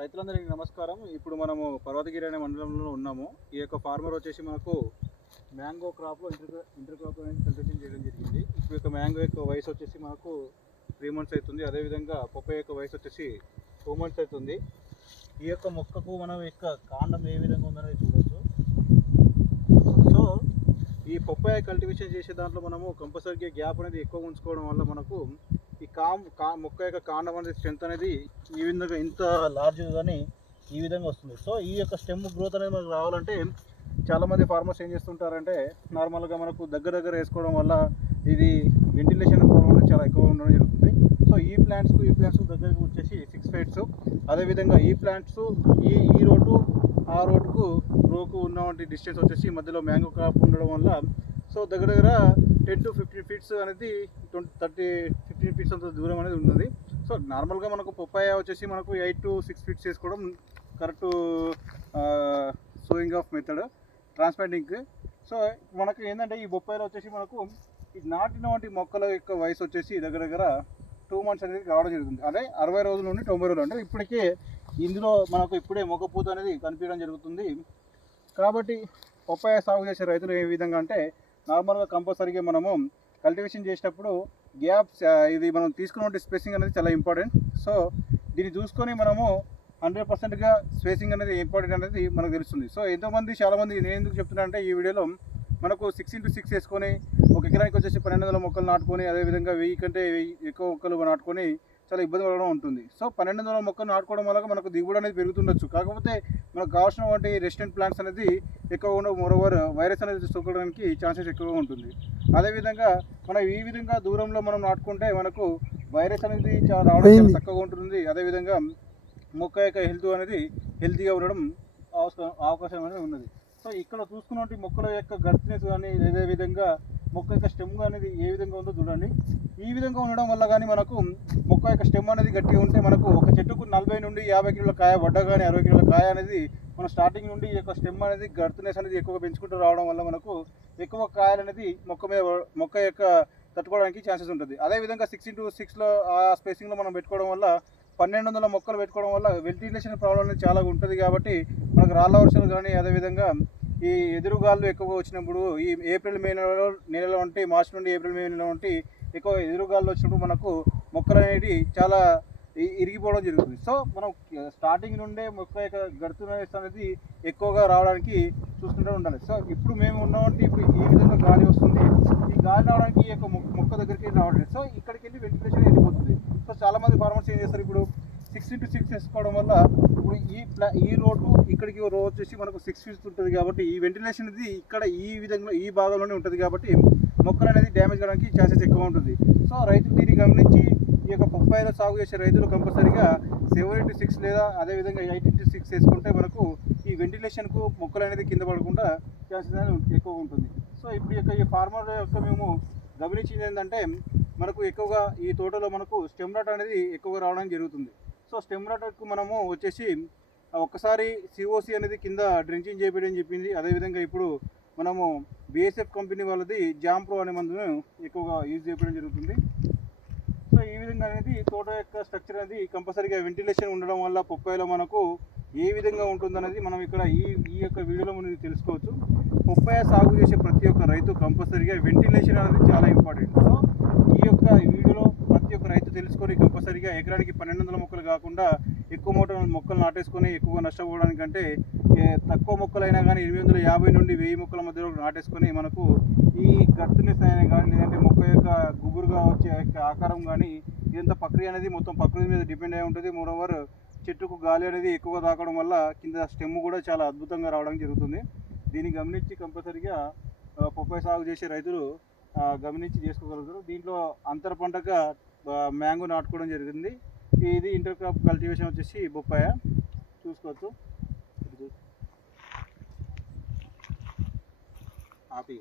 రైతులందరికీ నమస్కారం. ఇప్పుడు మనము పర్వతగిరి అనే మండలంలో ఉన్నాము. ఈ యొక్క ఫార్మర్ వచ్చేసి మనకు మ్యాంగో క్రాప్లో ఇంటర్ క్రాప్ అనేది కల్టివేషన్ చేయడం జరిగింది. ఇప్పుడు యొక్క మ్యాంగో యొక్క వయసు వచ్చేసి మనకు 3 months అవుతుంది. అదేవిధంగా పప్పాయ యొక్క వయసు వచ్చేసి 2 months అవుతుంది. ఈ యొక్క మొక్కకు మనం యొక్క కాండం ఏ విధంగా ఉందనేది చూడవచ్చు. సో ఈ పప్పాయ కల్టివేషన్ చేసే దాంట్లో మనము కంపల్సరీగా గ్యాప్ అనేది ఎక్కువ ఉంచుకోవడం వల్ల మనకు ఈ మొక్క యొక్క కాండం అనేది స్ట్రెంత్ అనేది ఈ విధంగా ఇంత లార్జ్గాని ఈ విధంగా వస్తుంది. సో ఈ యొక్క స్టెమ్ గ్రోత్ అనేది మనకు రావాలంటే చాలామంది ఫార్మర్స్ ఏం చేస్తుంటారంటే నార్మల్గా మనకు దగ్గర వేసుకోవడం వల్ల ఇది వెంటిలేషన్ ప్రాబ్లం అనేది చాలా ఎక్కువ ఉండడం జరుగుతుంది. సో ఈ ప్లాంట్స్ దగ్గరకు వచ్చేసి 6 feet, అదేవిధంగా ఈ ప్లాంట్స్ ఈ రోడ్డు ఆ రోడ్డుకు రోకు ఉన్నటువంటి డిస్టెన్స్ వచ్చేసి మధ్యలో మ్యాంగో క్రాప్ ఉండడం వల్ల సో దగ్గర 10 to 15 feet అనేది 15 feet అంత దూరం అనేది ఉంటుంది. సో నార్మల్గా మనకు పప్పాయ వచ్చేసి మనకు 8 to 6 feet చేసుకోవడం correct sowing of method transplanting. So మనకు ఏంటంటే ఈ బొప్పాయిలో వచ్చేసి మనకు ఈ నాటినటువంటి మొక్కల యొక్క వయసు వచ్చేసి దగ్గర 2 months అనేది రావడం జరుగుతుంది. అదే 60 రోజుల నుండి 90 రోజులు అంటే ఇప్పటికే ఇందులో మనకు ఇప్పుడే మొక్క పూత అనేది కనిపించడం జరుగుతుంది. కాబట్టి పప్పాయ సాగు చేసే రైతులు ఏ విధంగా అంటే నార్మల్గా కంపల్సరీగా మనము కల్టివేషన్ చేసేటప్పుడు గ్యాప్స్ ఇది మనం తీసుకున్న స్పేసింగ్ అనేది చాలా ఇంపార్టెంట్. సో దీన్ని చూసుకొని మనము 100%గా స్పేసింగ్ అనేది ఇంపార్టెంట్ అనేది మనకు తెలుస్తుంది. సో చాలామంది నేను ఎందుకు చెప్తున్నా అంటే ఈ వీడియోలో మనకు 6 into 6 వేసుకొని ఒక ఎకరానికి వచ్చేసి 1200 మొక్కలు నాటుకొని అదేవిధంగా 1000 కంటే ఎక్కువ మొక్కలు నాటుకొని చాలా ఇబ్బంది పడడం ఉంటుంది. సో 1200 మొక్కలు నాటుకోవడం వల్ల మనకు దిగుబడి అనేది పెరుగుతుండొచ్చు. కాకపోతే మనకు కావాల్సినటువంటి రెసిస్టెంట్ ప్లాంట్స్ అనేది ఎక్కువ ఉండవు. మోరోవర్ వైరస్ అనేది సోకడానికి ఛాన్సెస్ ఎక్కువగా ఉంటుంది. అదేవిధంగా మనం ఈ విధంగా దూరంలో మనం నాటుకుంటే మనకు వైరస్ అనేది రావడం చాలా తక్కువగా ఉంటుంది. అదేవిధంగా మొక్క యొక్క హెల్తీగా ఉండడం అవకాశం అనేది ఉన్నది. సో ఇక్కడ చూసుకున్నటువంటి మొక్కల యొక్క గట్టినెస్ కానీ అదేవిధంగా మొక్క యొక్క స్టెమ్ అనేది ఏ విధంగా ఉందో చూడండి. ఈ విధంగా ఉండడం వల్ల కానీ మనకు మొక్క యొక్క స్టెమ్ అనేది గట్టిగా ఉంటే మనకు ఒక చెట్టుకు 40 నుండి 50 కిలోల కాయ పడ్డా కానీ 60 కిలోల కాయ అనేది మన స్టార్టింగ్ నుండి ఈ యొక్క స్టెమ్ అనేది గట్టినెస్ అనేది ఎక్కువగా పెంచుకుంటూ రావడం వల్ల మనకు ఎక్కువ కాయలు అనేది మొక్క యొక్క తట్టుకోవడానికి ఛాన్సెస్ ఉంటుంది. అదేవిధంగా 6 into 6లో ఆ స్పేసింగ్లో మనం పెట్టుకోవడం వల్ల 1200 మొక్కలు పెట్టుకోవడం వల్ల వెంటిలేషన్ ప్రాబ్లం అనేది చాలా ఉంటుంది. కాబట్టి మనకు రాళ్ళ వర్షాలు కానీ అదేవిధంగా ఈ ఎదురుగాళ్ళు ఎక్కువగా వచ్చినప్పుడు ఈ ఏప్రిల్ మే నెలలో ఉంటే మార్చి నుండి ఏప్రిల్ మే నెలలో ఉంటే ఎక్కువ ఎదురుగాళ్ళు వచ్చినప్పుడు మనకు మొక్కలు అనేవి చాలా ఇరిగిపోవడం జరుగుతుంది. సో మనం స్టార్టింగ్ నుండే మొక్క యొక్క గడుతునెస్ అనేది ఎక్కువగా రావడానికి చూసుకుంటూ ఉండాలి. సో ఇప్పుడు మేము ఉన్నామంటే ఇప్పుడు ఈ విధంగా గాలి వస్తుంది. ఈ గాలి రావడానికి ఈ యొక్క మొక్క దగ్గరికి రావడం సో ఇక్కడికి వెళ్ళి వెంటిలేషన్ వెళ్ళిపోతుంది. సో చాలామంది ఫార్మర్స్ ఏం చేస్తారు, ఇప్పుడు 6 into 6 వేసుకోవడం వల్ల ఇప్పుడు ఈ రోడ్డు ఇక్కడికి రో వచ్చేసి మనకు 6 feet ఉంటుంది. కాబట్టి ఈ వెంటిలేషన్ అనేది ఇక్కడ ఈ విధంగా ఈ భాగంలోనే ఉంటుంది. కాబట్టి మొక్కలు అనేది డ్యామేజ్ కావడానికి ఛాన్సెస్ ఎక్కువ ఉంటుంది. సో రైతులు దీన్ని గమనించి ఈ యొక్క పప్పాయలో సాగు చేసే రైతులు కంపల్సరీగా 7 into 6 లేదా అదేవిధంగా 8 into 6 వేసుకుంటే మనకు ఈ వెంటిలేషన్కు మొక్కలు అనేది కింద పడకుండా ఛాన్సెస్ అనేది ఎక్కువగా ఉంటుంది. సో ఇప్పుడు ఈ ఫార్మర్ యొక్క మేము గమనించింది ఏంటంటే మనకు ఎక్కువగా ఈ తోటలో మనకు స్టెమ్ రాట్ అనేది ఎక్కువగా రావడం జరుగుతుంది. సో స్టెమ్ రాట్కు మనము వచ్చేసి ఒక్కసారి సిఓసి అనేది కింద డ్రెంచింగ్ చేయడం చెప్పింది. అదేవిధంగా ఇప్పుడు మనము బిఎస్ఎఫ్ కంపెనీ వాళ్ళది జాంప్రో అనే మందును ఎక్కువగా యూజ్ చేయడం జరుగుతుంది. సో ఈ విధంగా అనేది తోట యొక్క స్ట్రక్చర్ అనేది కంపల్సరీగా వెంటిలేషన్ ఉండడం వల్ల పప్పాయలో మనకు ఏ విధంగా ఉంటుందనేది మనం ఇక్కడ ఈ యొక్క వీడియోలో మనం తెలుసుకోవచ్చు. పప్పాయ సాగు చేసే ప్రతి ఒక్క రైతు కంపల్సరీగా వెంటిలేషన్ అనేది చాలా ఇంపార్టెంట్. సో ఈ యొక్క వీడియోలో ప్రతి ఒక్క రైతు తెలుసుకొని కంపల్సరీగా ఎకరానికి 1200 మొక్కలు కాకుండా ఎక్కువ మొక్కలు నాటేసుకొని ఎక్కువగా నష్టపోవడానికంటే తక్కువ మొక్కలైనా కానీ 850 నుండి 1000 మొక్కల మధ్యలో నాటేసుకొని మనకు ఈ గర్తునెస్ అయినా కానీ లేదంటే మొక్క యొక్క గుబురుగా వచ్చే ఆకారం కానీ ఇదంతా ప్రక్రియ అనేది మొత్తం ప్రకృతి మీద డిపెండ్ అయి ఉంటుంది. మోరోవర్ చెట్టుకు గాలి అనేది ఎక్కువగా తాకడం వల్ల కింద స్టెమ్ కూడా చాలా అద్భుతంగా రావడం జరుగుతుంది. దీన్ని గమనించి కంపల్సరీగా పప్పాయ సాగు చేసే రైతులు గమనించి చేసుకోగలుగుతారు. దీంట్లో అంతర పంటగా మ్యాంగో నాటుకోవడం జరిగింది. ఇది ఇంటర్ క్రాప్ కల్టివేషన్ వచ్చేసి బొప్పాయ చూసుకోవచ్చు. ఆపి